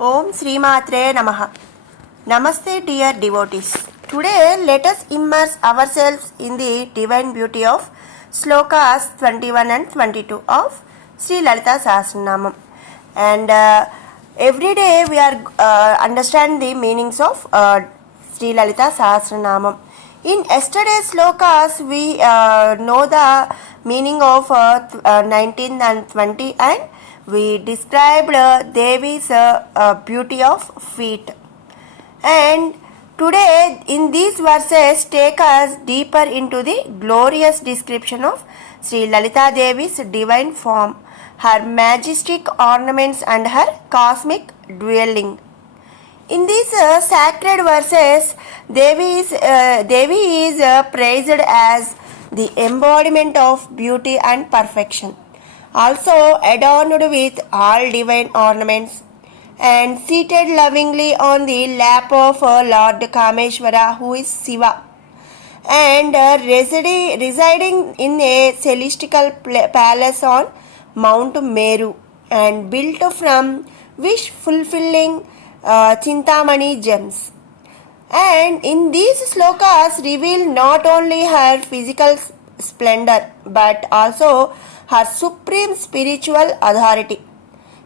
Om Sri Matre Namaha. Namaste dear devotees. Today let us immerse ourselves in the divine beauty of Slokas 21 and 22 of Sri Lalitha Sahasranamam. And every day we are understand the meanings of Sri Lalitha Sahasranamam. In yesterday's Slokas we know the meaning of 19 and 20, and we described Devi's beauty of feet. And today in these verses take us deeper into the glorious description of Sri Lalita Devi's divine form, her majestic ornaments and her cosmic dwelling. In these sacred verses, Devi is praised as the embodiment of beauty and perfection, also adorned with all divine ornaments, and seated lovingly on the lap of Lord Kameshwara, who is Shiva, and residing in a celestial palace on Mount Meru, and built from wish-fulfilling Chintamani gems. And in these slokas reveal not only her physical splendor but also her supreme spiritual authority.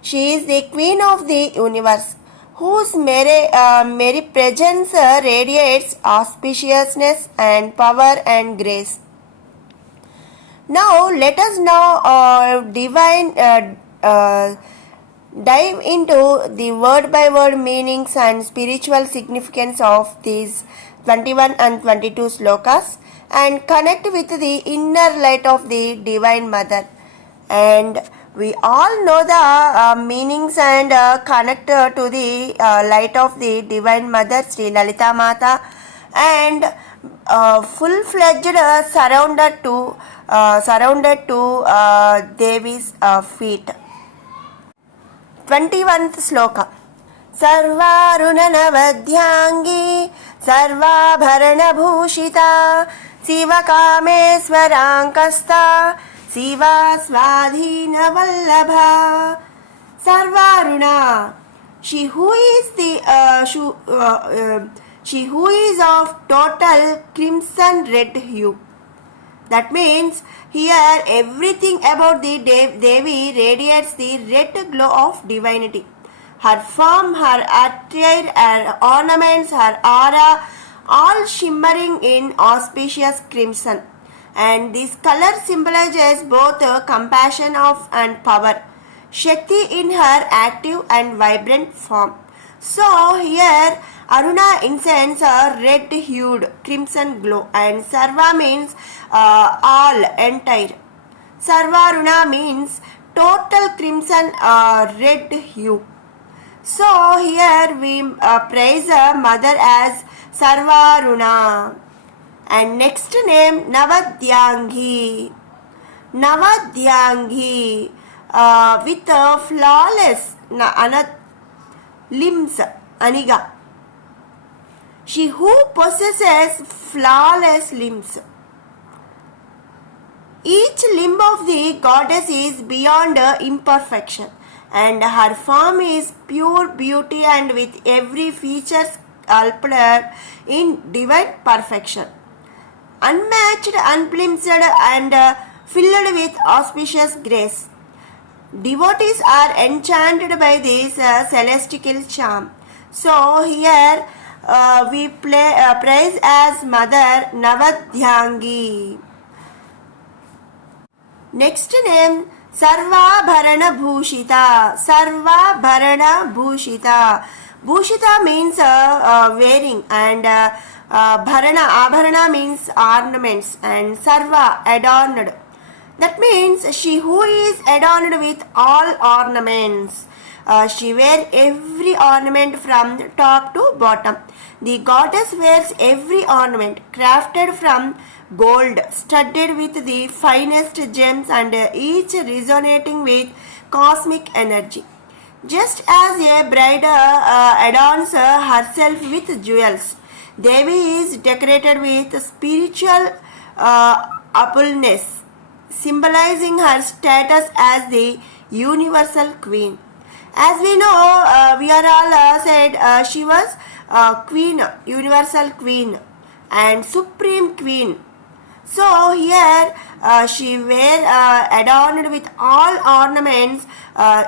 She is the queen of the universe, whose merry presence radiates auspiciousness and power and grace. Now let us dive into the word by word meanings and spiritual significance of these 21 and 22 slokas and connect with the inner light of the Divine Mother. And we all know the meanings and connect to the light of the Divine Mother, Sri Lalita Mata, and full-fledged surrounded to Devi's feet. 21th sloka. Sarvarunanavadhyangi sarvabharanabhushita Sivakameswarankasta Siva Swadhina Vallabha. Sarvaruna, she who is of total crimson red hue. That means here everything about the Devi radiates the red glow of divinity. Her form, her attire, her ornaments, her aura, all shimmering in auspicious crimson. And this color symbolizes both compassion and power, Shakti in her active and vibrant form. So here Aruna incense a red-hued crimson glow, and Sarva means all, entire. Sarvaruna means total crimson red hue. So here we praise a mother as Sarvaruna. And next name Navadhyangi. Navadhyangi with flawless limbs, Aniga. She who possesses flawless limbs. Each limb of the goddess is beyond imperfection, and her form is pure beauty and with every feature sculpted in divine perfection. Unmatched, unblemished, and filled with auspicious grace. Devotees are enchanted by this celestial charm. So here we praise as Mother Navadhyangi. Next name Sarvabharana Bhushita. Sarvabharana Bhushita. Bhushita means wearing, and Abharana means ornaments, and Sarva adorned. That means she who is adorned with all ornaments. She wears every ornament from top to bottom. The goddess wears every ornament crafted from gold, studded with the finest gems, and each resonating with cosmic energy. Just as a bride adorns herself with jewels, Devi is decorated with spiritual opulence, symbolizing her status as the universal queen. As we know, we here all said she was queen, universal queen and supreme queen. So here she were adorned with all ornaments,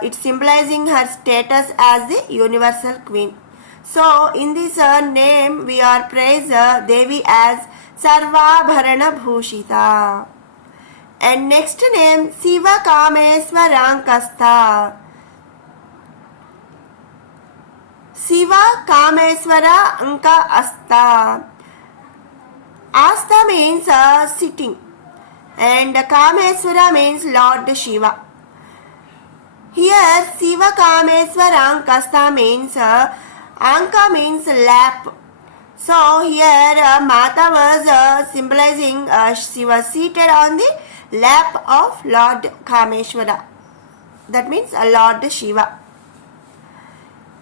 it symbolizing her status as the universal queen. So in this name we are praised Devi as Sarvabharana Bhushita. And next name Siva Kameswarankastha. Siva Kameswara Anka Asta. Asta means sitting and Kameswara means Lord Shiva. Here Siva Kameswara Ankastha means Anka means lap. So here Mata was symbolizing she was seated on the lap of Lord Kameswara. That means Lord Shiva.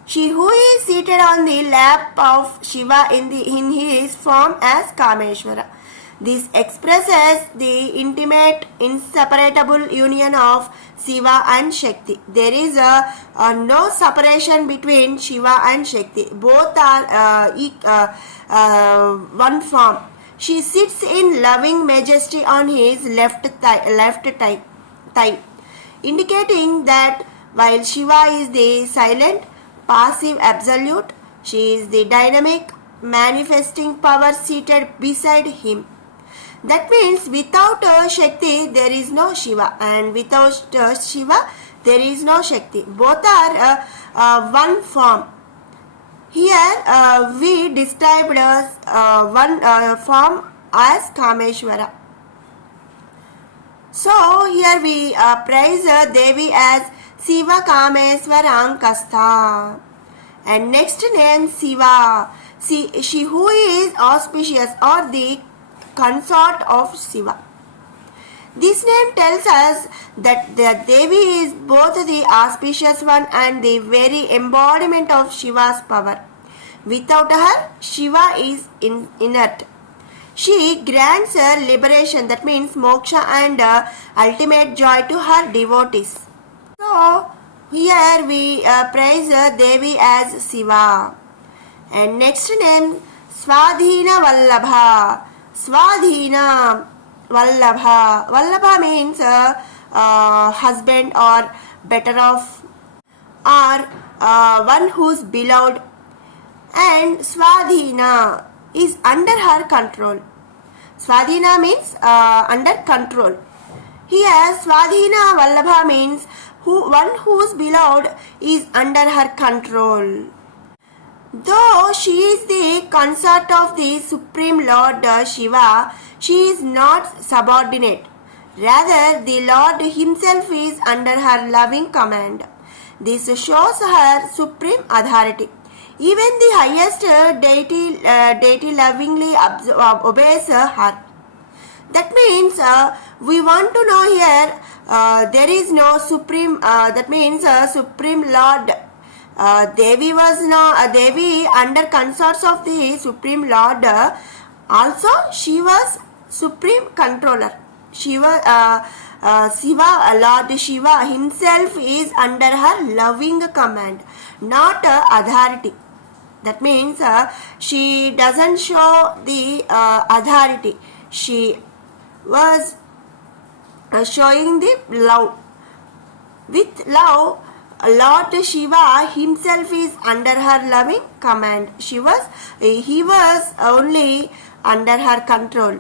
She who is seated on the lap of Shiva in his form as Kameshwara. This expresses the intimate, inseparable union of Shiva and Shakti. There is no separation between Shiva and Shakti. Both are one form. She sits in loving majesty on his left thigh, indicating that while Shiva is the silent, passive absolute, she is the dynamic, manifesting power seated beside him. That means without Shakti there is no Shiva, and without Shiva there is no Shakti. Both are one form. Here we described one form as Kameshwara. So here we praise Devi as Siva Kameswarankastha. And next name Siva. She who is auspicious or the consort of Shiva. This name tells us that the Devi is both the auspicious one and the very embodiment of Shiva's power. Without her, Shiva is inert. She grants liberation, that means moksha and ultimate joy to her devotees. So here we praise Devi as Shiva. And next name Swadhina Vallabha. Swadhina Vallabha. Vallabha means husband or better off, or one who's beloved. And Swadhina is under her control. Swadhina means under control. Here Swadhina Vallabha means one whose beloved is under her control. Though she is the consort of the Supreme Lord Shiva, she is not subordinate. Rather, the Lord himself is under her loving command. This shows her supreme authority. Even the highest deity lovingly obeys her. That means we want to know here there is no supreme, that means Supreme Lord. Devi was Devi under consorts of the Supreme Lord. Also, she was supreme controller. Shiva, Lord Shiva himself is under her loving command, not authority. That means she doesn't show the authority. She was showing the love. With love, Lord Shiva himself is under her loving command. He was only under her control.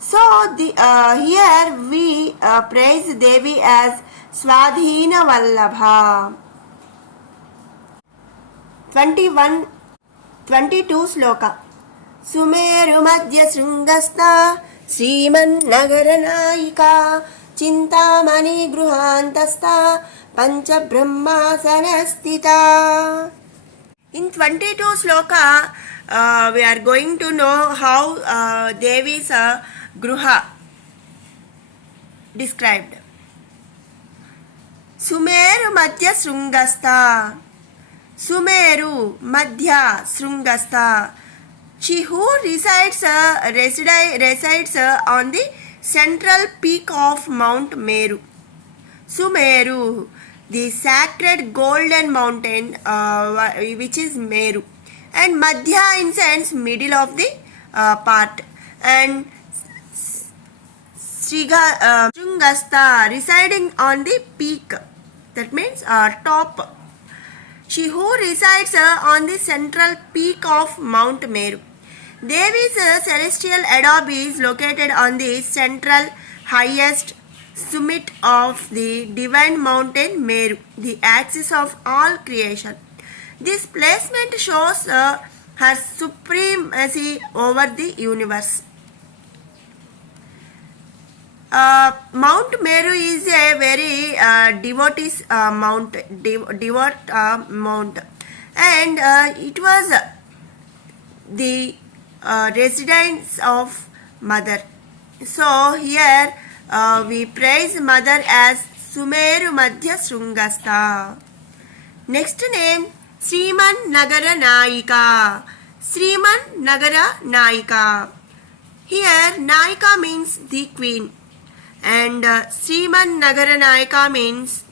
So here we praise Devi as Swadhina Vallabha. 22 Sloka. Sumeru Madhya Srungastha Srimannagaranaika Chintamani Gruhantastha Pancha Brahmasanastita. In 22 Sloka, we are going to know how Devi's Gruha described. Sumeru Madhya Srungastha. Sumeru Madhya Srungastha. She who resides on the central peak of Mount Meru. Sumeru. the sacred golden mountain, which is Meru, and Madhya in sense middle of the part, and Shringasta residing on the peak, that means top. She who resides on the central peak of Mount Meru. Devi's celestial adobe is located on the central highest summit of the divine mountain Meru, the axis of all creation. This placement shows her supremacy over the universe. Mount Meru is a very devotees mount, mount, and it was the residence of Mother. So here we praise Mother as Sumeru Madhya Shrungastha. Next name, Sriman Nagara Naika. Sriman Nagara Naika. Here Naika means the queen, and Sriman Nagara Naika means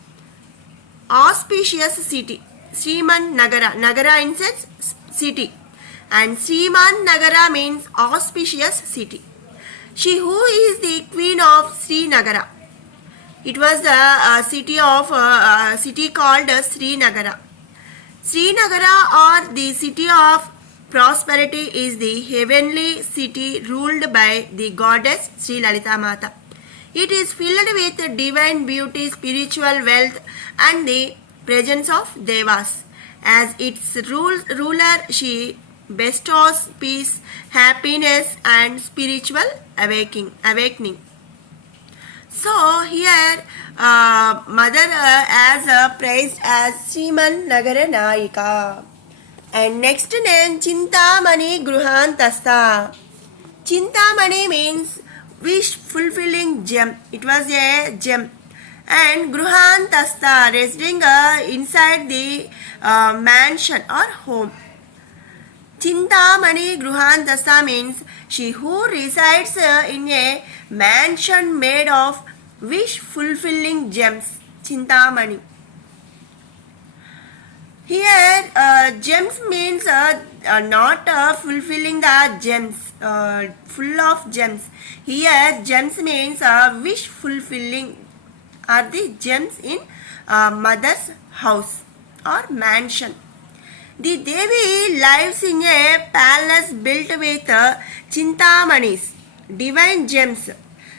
auspicious city. Sriman Nagara, Nagara in sense city, and Sriman Nagara means auspicious city. She who is the queen of Srinagara. It was the city called Srinagara. Srinagara, or the city of prosperity, is the heavenly city ruled by the goddess Sri Lalita Mata. It is filled with divine beauty, spiritual wealth, and the presence of devas. As its ruler, she bestows peace, happiness, and spiritual awakening. So here Mother as praised as Sriman Nagara Naika. And next name, Chintamani Gruhantastha. Chintamani means wish fulfilling gem. It was a gem. And Gruhantastha, residing inside the mansion or home. Chintamani Gruhantastha means she who resides in a mansion made of wish fulfilling gems. Chintamani. Here gems means not fulfilling the gems, full of gems. Here gems means wish fulfilling are the gems in mother's house or mansion. The Devi lives in a palace built with Chintamanis, divine gems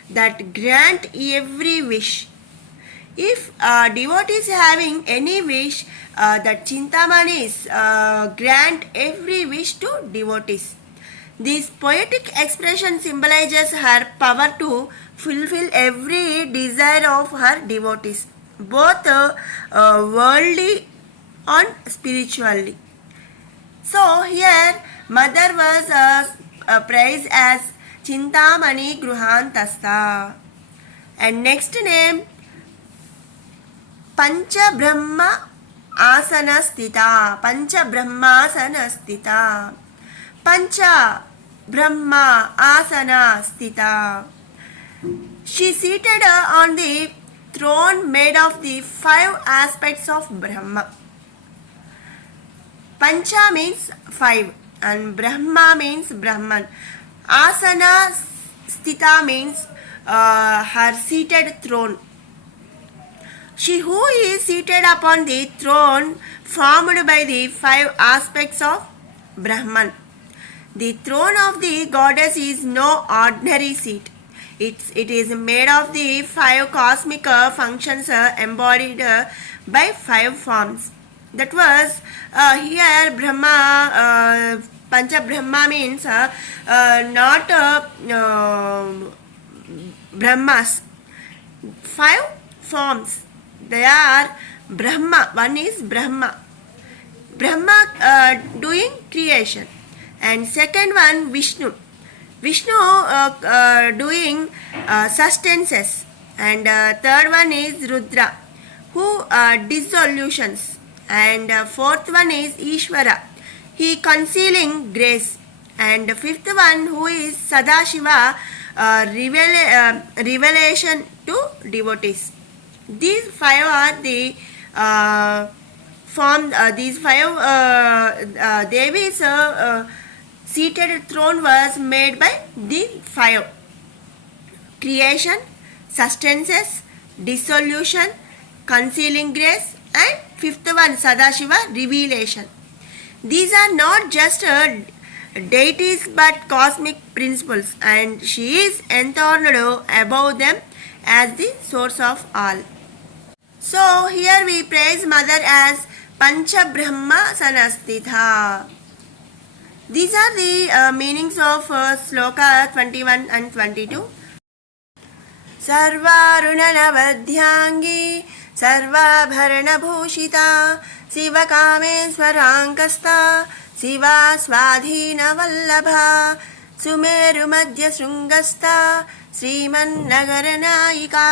that grant every wish. If devotees having any wish, that Chintamanis grant every wish to devotees. This poetic expression symbolizes her power to fulfill every desire of her devotees, both worldly and spiritually. So here Mother was praised as Chintamani Gruhantastha. And next name, Pancha Brahma Asana Sthita. Pancha Brahma Asana Sthita. Pancha Brahma Asana Sthita. She seated on the throne made of the 5 aspects of Brahma. Pancha means 5 and Brahma means Brahman. Asana Sthita means her seated throne. She who is seated upon the throne formed by the 5 aspects of Brahman. The throne of the goddess is no ordinary seat. It is made of the 5 cosmic functions embodied by 5 forms. That was here Brahma, Pancha Brahma means not Brahmas. 5 forms. They are Brahma. One is Brahma. Brahma doing creation. And second one Vishnu. Vishnu doing sustenances. And third one is Rudra, who dissolutions. And fourth one is Ishvara, he concealing grace. And fifth one who is Sadashiva, revelation to devotees. These 5 are the formed. These five Devis seated throne was made by the five: creation, sustenance, dissolution, concealing grace, and fifth one Sadashiva, revelation. These are not just deities but cosmic principles, and she is enthroned above them as the source of all. So here we praise Mother as Pancha Brahma Sanastitha. These are the meanings of Sloka 21 and 22. सर्वारुणनवध्याङ्गी सर्वाभरणभूषिता शिवकामेश्वराङ्कस्ता Shiva स्वाधीनवल्लभा सुमेरुमध्यशृङ्गस्था श्रीमन्नगरनायिका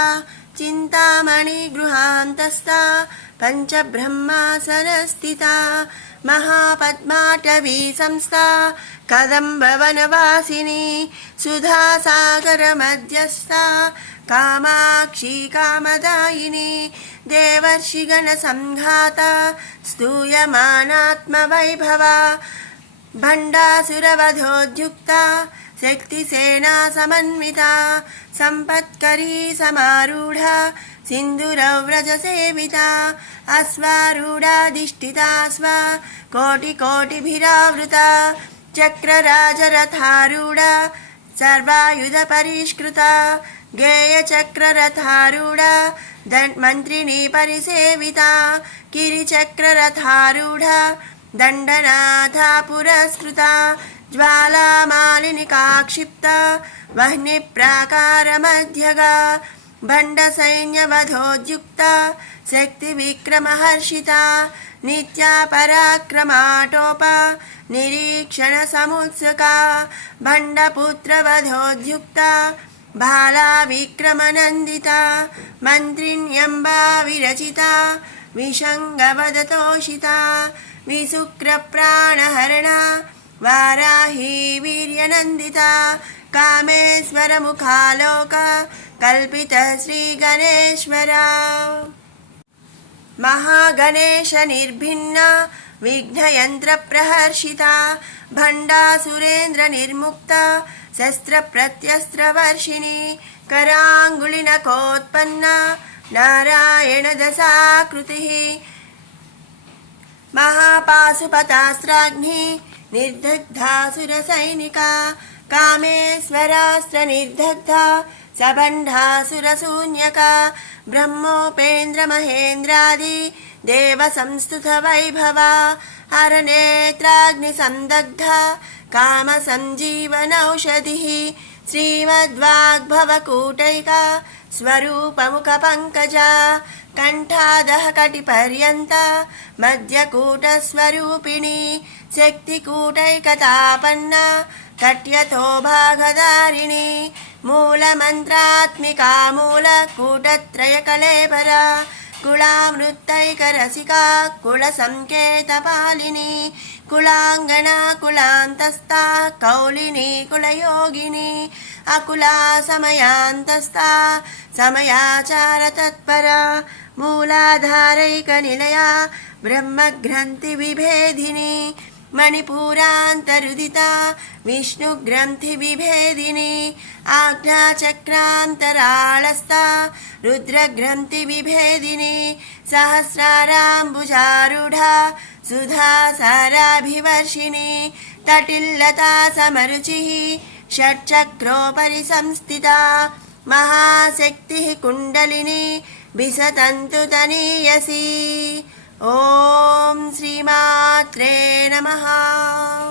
चिन्तामणिगृहान्तस्था पञ्चब्रह्मासनस्थिता महापद्माटवी संस्था कदम्बवनवासिनी सुधासागरमध्यस्था कामाक्षी कामदायिनी देवर्षिगणसंघाता स्तूयमानात्मवैभवा भण्डासुरवधोद्युक्ता शक्तिसेना समन्विता सम्पत्करी समारूढा सिन्दूरव्रजसेविता अश्वारूढाधिष्ठिता स्वा कोटिकोटिभिरावृता चक्रराजरथारूढा सर्वायुधपरिष्कृता गेयचक्ररथारूढा मन्त्रिणी परिसेविता गिरिचक्ररथारूढा दण्डनाथा पुरस्कृता ज्वालामालिनिका क्षिप्ता वह्निप्राकारमध्यगा भण्डसैन्यवधोद्युक्ता शक्तिविक्रमहर्षिता नित्या पराक्रमाटोपा निरीक्षणसमुत्सुका भण्डपुत्रवधोद्युक्ता बाला विक्रमनन्दिता मन्त्रिण्यम्बा विरचिता विषङ्गवदतोषिता विशुक्रप्राणहरणा वाराही वीर्यनन्दिता कामेश्वरमुखालोका कल्पित श्रीगणेश्वरा महागणेश निर्भिन्ना विघ्नयन्त्रप्रहर्षिता भण्डासुरेन्द्र निर्मुक्ता शस्त्रप्रत्यस्त्रवर्षिणी कराङ्गुलिनकोत्पन्ना नारायणदशाकृतिः महापाशुपतास्त्राग्नि निर्दग्धासुरसैनिका कामेश्वरास्त्रनिर्दग्धा सबन्धासुरशून्यका ब्रह्मोपेन्द्रमहेन्द्रादि देवसंस्तुतवैभवा हरनेत्राग्निसन्दग्धा कामसञ्जीवनौषधिः श्रीमद्वाग्भवकूटैका स्वरूपमुखपङ्कजा कण्ठादहकटिपर्यन्ता मध्यकूटस्वरूपिणी शक्तिकूटैकतापन्ना कट्यतो भागधारिणी मूलमन्त्रात्मिका मूलकूटत्रयकलेबरा कुलामृतैकरसिका कुलसंकेतपालिनी कुलाङ्गना कुलान्तस्था कौलिनी कुलयोगिनी अकुला समयान्तस्था समयाचारतत्परा मूलाधारैकनिलया ब्रह्मग्रन्थिविभेदिनी मणिपुरान्तरुदिता विष्णुग्रन्थिविभेदिनी आज्ञाचक्रान्तराळस्था रुद्रग्रन्थिविभेदिनी सहस्राराम्बुजारूढा सुधासाराभिवर्षिणी तटिल्लता समरुचिः षट्चक्रोपरि संस्थिता महाशक्तिः कुण्डलिनी विसतन्तु तनीयसी। ॐ श्रीमात्रे नमः।